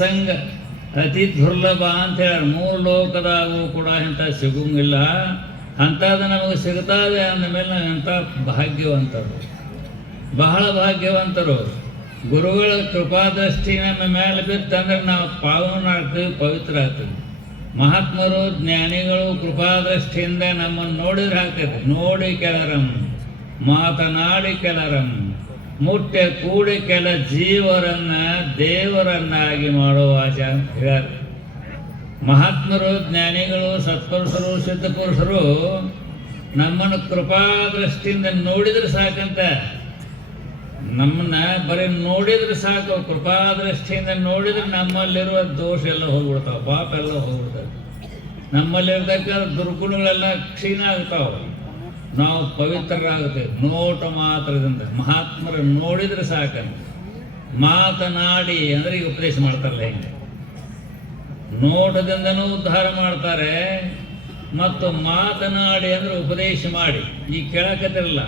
ಸತ್ಸಂಗ ಅತಿ ದುರ್ಲಭ ಅಂತ ಹೇಳಿ ಮೂರು ಲೋಕದಾಗೂ ಕೂಡ ಇಂಥ ಸಿಗೋಂಗಿಲ್ಲ. ಅಂಥದ್ದು ನಮಗೆ ಸಿಗ್ತದೆ ಅಂದಮೇಲೆ ನಾವು ಎಂಥ ಭಾಗ್ಯವಂತರು. ಬಹಳ ಭಾಗ್ಯವಂತರು. ಗುರುಗಳ ಕೃಪಾದೃಷ್ಟಿ ನಮ್ಮ ಮೇಲೆ ಬಿತ್ತಂದ್ರೆ ನಾವು ಪಾವನ ಆಗ್ತೀವಿ, ಪವಿತ್ರ ಆಗ್ತೀವಿ. ಮಹಾತ್ಮರು, ಜ್ಞಾನಿಗಳು ಕೃಪಾದೃಷ್ಟಿಯಿಂದ ನಮ್ಮನ್ನು ನೋಡಿದ್ರೆ ಹಾಕ್ತದೆ ನೋಡಿ ಕೆಲರಂ, ಮಾತನಾಡಿ ಕೆಲರಂ. ಮುಟ್ಟೆ ಕೂಡಿ ಕೆಲ ಜೀವರನ್ನ ದೇವರನ್ನಾಗಿ ಮಾಡುವ ಹೇಳ್ಯಾರ. ಮಹಾತ್ಮರು, ಜ್ಞಾನಿಗಳು, ಸತ್ಪುರುಷರು, ಸಿದ್ಧಪುರುಷರು ನಮ್ಮನ್ನು ಕೃಪಾದೃಷ್ಟಿಯಿಂದ ನೋಡಿದ್ರೆ ಸಾಕಂತ. ನಮ್ಮನ್ನ ಬರೀ ನೋಡಿದ್ರೆ ಸಾಕು, ಕೃಪಾದೃಷ್ಟಿಯಿಂದ ನೋಡಿದ್ರೆ ನಮ್ಮಲ್ಲಿರುವ ದೋಷ ಎಲ್ಲ ಹೋಗ್ಬಿಡ್ತಾವೆ, ಪಾಪ ಎಲ್ಲ ಹೋಗ್ಬಿಡ್ತಾವೆ. ನಮ್ಮಲ್ಲಿರ್ತಕ್ಕ ದುರ್ಗುಣಗಳೆಲ್ಲ ಕ್ಷೀಣ ಆಗ್ತಾವ. ನಾವು ಪವಿತ್ರರಾಗುತ್ತೇವೆ ನೋಟ ಮಾತ್ರದಿಂದ ಮಹಾತ್ಮರು ನೋಡಿದ್ರೆ ಸಾಕಂತ ಮಾತನಾಡಿ ಅಂದ್ರೆ ಈಗ ಉಪದೇಶ ಮಾಡ್ತಾರಲ್ಲ ಹಿಂಗೆ? ನೋಟದಿಂದನೂ ಉದ್ಧಾರ ಮಾಡ್ತಾರೆ. ಮತ್ತು ಮಾತನಾಡಿ ಅಂದ್ರೆ ಉಪದೇಶ ಮಾಡಿ. ಈ ಕೇಳಕತ್ತಿರಲ್ಲ.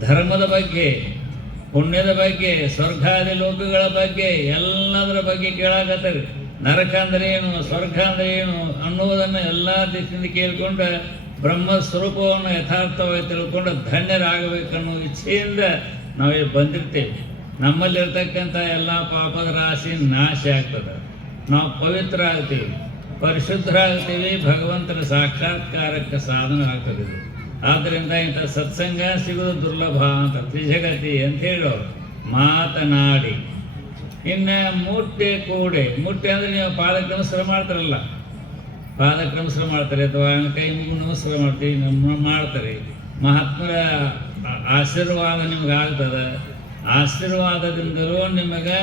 ಧರ್ಮದ ಬಗ್ಗೆ, ಪುಣ್ಯದ ಬಗ್ಗೆ, ಸ್ವರ್ಗಾದಿ ಲೋಕಗಳ ಬಗ್ಗೆ, ಎಲ್ಲದರ ಬಗ್ಗೆ ಕೇಳಾಕತ್ತಾರೆ. ನರಕ ಅಂದ್ರೆ ಏನು, ಸ್ವರ್ಗ ಅಂದ್ರೆ ಏನು ಅನ್ನೋದನ್ನು ಎಲ್ಲ ದಿಕ್ಕಿಂದ ಕೇಳ್ಕೊಂಡು ಬ್ರಹ್ಮ ಸ್ವರೂಪವನ್ನು ಯಥಾರ್ಥವಾಗಿ ತಿಳ್ಕೊಂಡು ಧನ್ಯರಾಗಬೇಕನ್ನೋ ಇಚ್ಛೆಯಿಂದ ನಾವೇ ಬಂದಿರ್ತೇವೆ. ನಮ್ಮಲ್ಲಿರ್ತಕ್ಕಂಥ ಎಲ್ಲ ಪಾಪದ ರಾಶಿ ನಾಶ ಆಗ್ತದೆ. ನಾವು ಪವಿತ್ರ ಆಗ್ತೀವಿ ಪರಿಶುದ್ಧರಾಗ್ತೀವಿ, ಭಗವಂತನ ಸಾಕ್ಷಾತ್ಕಾರಕ್ಕೆ ಸಾಧನ ಆಗ್ತದೆ ಆದ್ದರಿಂದ ಇಂಥ ಸತ್ಸಂಗ ಸಿಗೋದು ದುರ್ಲಭ ಅಂತ ತ್ರಿಜಗತಿ ಅಂತ ಹೇಳೋರು. ಮಾತನಾಡಿ. ಇನ್ನು ಮುಟ್ಟೆ ಕೂಡೆ ಮುಟ್ಟೆ ಅಂದರೆ ನೀವು ಶುರು ಮಾಡ್ತಾರಲ್ಲ ಪಾದಕ್ಕೆ ನಮಸ್ಕಾರ ಮಾಡ್ತಾರೆ ಅಥವಾ ಕೈ ನಮಸ್ಕಾರ ಮಾಡ್ತೀವಿ, ನಮ್ಮ ಮಾಡ್ತಾರೆ. ಮಹಾತ್ಮರ ಆಶೀರ್ವಾದ ನಿಮ್ಗೆ ಆಗ್ತದೆ? ಆಶೀರ್ವಾದದಿಂದಲೂ ನಿಮಗೆ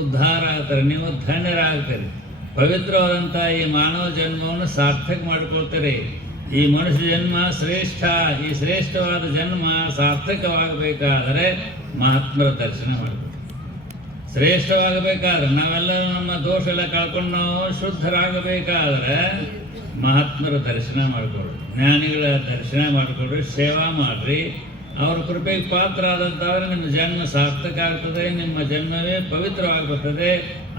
ಉದ್ಧಾರ ಆಗ್ತಾರೆ, ನೀವು ಧನ್ಯರಾಗ್ತೀರಿ. ಪವಿತ್ರವಾದಂಥ ಈ ಮಾನವ ಜನ್ಮವನ್ನು ಸಾರ್ಥಕ ಮಾಡಿಕೊಳ್ತೀರಿ. ಈ ಮನುಷ್ಯ ಜನ್ಮ ಶ್ರೇಷ್ಠ, ಈ ಶ್ರೇಷ್ಠವಾದ ಜನ್ಮ ಸಾರ್ಥಕವಾಗಬೇಕಾದರೆ ಮಹಾತ್ಮರ ದರ್ಶನ ಮಾಡಬೇಕು. ಶ್ರೇಷ್ಠವಾಗಬೇಕಾದ್ರೆ ನಾವೆಲ್ಲ ನಮ್ಮ ದೋಷ ಎಲ್ಲ ಕಳ್ಕೊಂಡು ನಾವು ಶುದ್ಧರಾಗಬೇಕಾದ್ರೆ ಮಹಾತ್ಮರ ದರ್ಶನ ಮಾಡಿಕೊಡ್ರಿ ಜ್ಞಾನಿಗಳ ದರ್ಶನ ಮಾಡಿಕೊಡ್ರಿ ಸೇವಾ ಮಾಡಿರಿ. ಅವ್ರ ಕೃಪೆಗೆ ಪಾತ್ರ ಆದಂತಾದ್ರೆ ನಿಮ್ಮ ಜನ್ಮ ಸಾರ್ಥಕ ಆಗ್ತದೆ ನಿಮ್ಮ ಜನ್ಮವೇ ಪವಿತ್ರವಾಗುತ್ತದೆ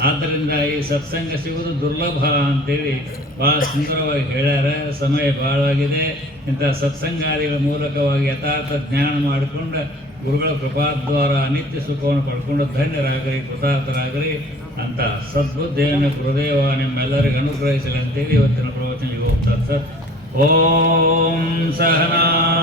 ಆದ್ದರಿಂದ ಈ ಸತ್ಸಂಗ ಸಿಗುವುದು ದುರ್ಲಭ ಅಂತೇಳಿ ಭಾಳ ಸುಂದರವಾಗಿ ಹೇಳ್ಯಾರ. ಸಮಯ ಭಾಳವಾಗಿದೆ ಇಂಥ ಸತ್ಸಂಗಾದಿಗಳ ಮೂಲಕವಾಗಿ ಯಥಾರ್ಥ ಜ್ಞಾನ ಮಾಡಿಕೊಂಡು ಗುರುಗಳ ಕೃಪಾದ್ವಾರ ಅನಿತ್ಯ ಸುಖವನ್ನು ಪಡ್ಕೊಂಡು ಧನ್ಯರಾಗಲಿ ಕೃತಾರ್ಥರಾಗಲಿ ಅಂತ ಸದ್ಬುದ್ಧಿಯನ್ನು ಗುರುದೇವ ನಿಮ್ಮೆಲ್ಲರಿಗೂ ಅನುಗ್ರಹಿಸಲಿ ಅಂತೇಳಿ ಇವತ್ತಿನ ಪ್ರವಚನಿಗೆ ಹೋಗ್ತಾರೆ ಸರ್. ಓಂ ಸಹನಾವತು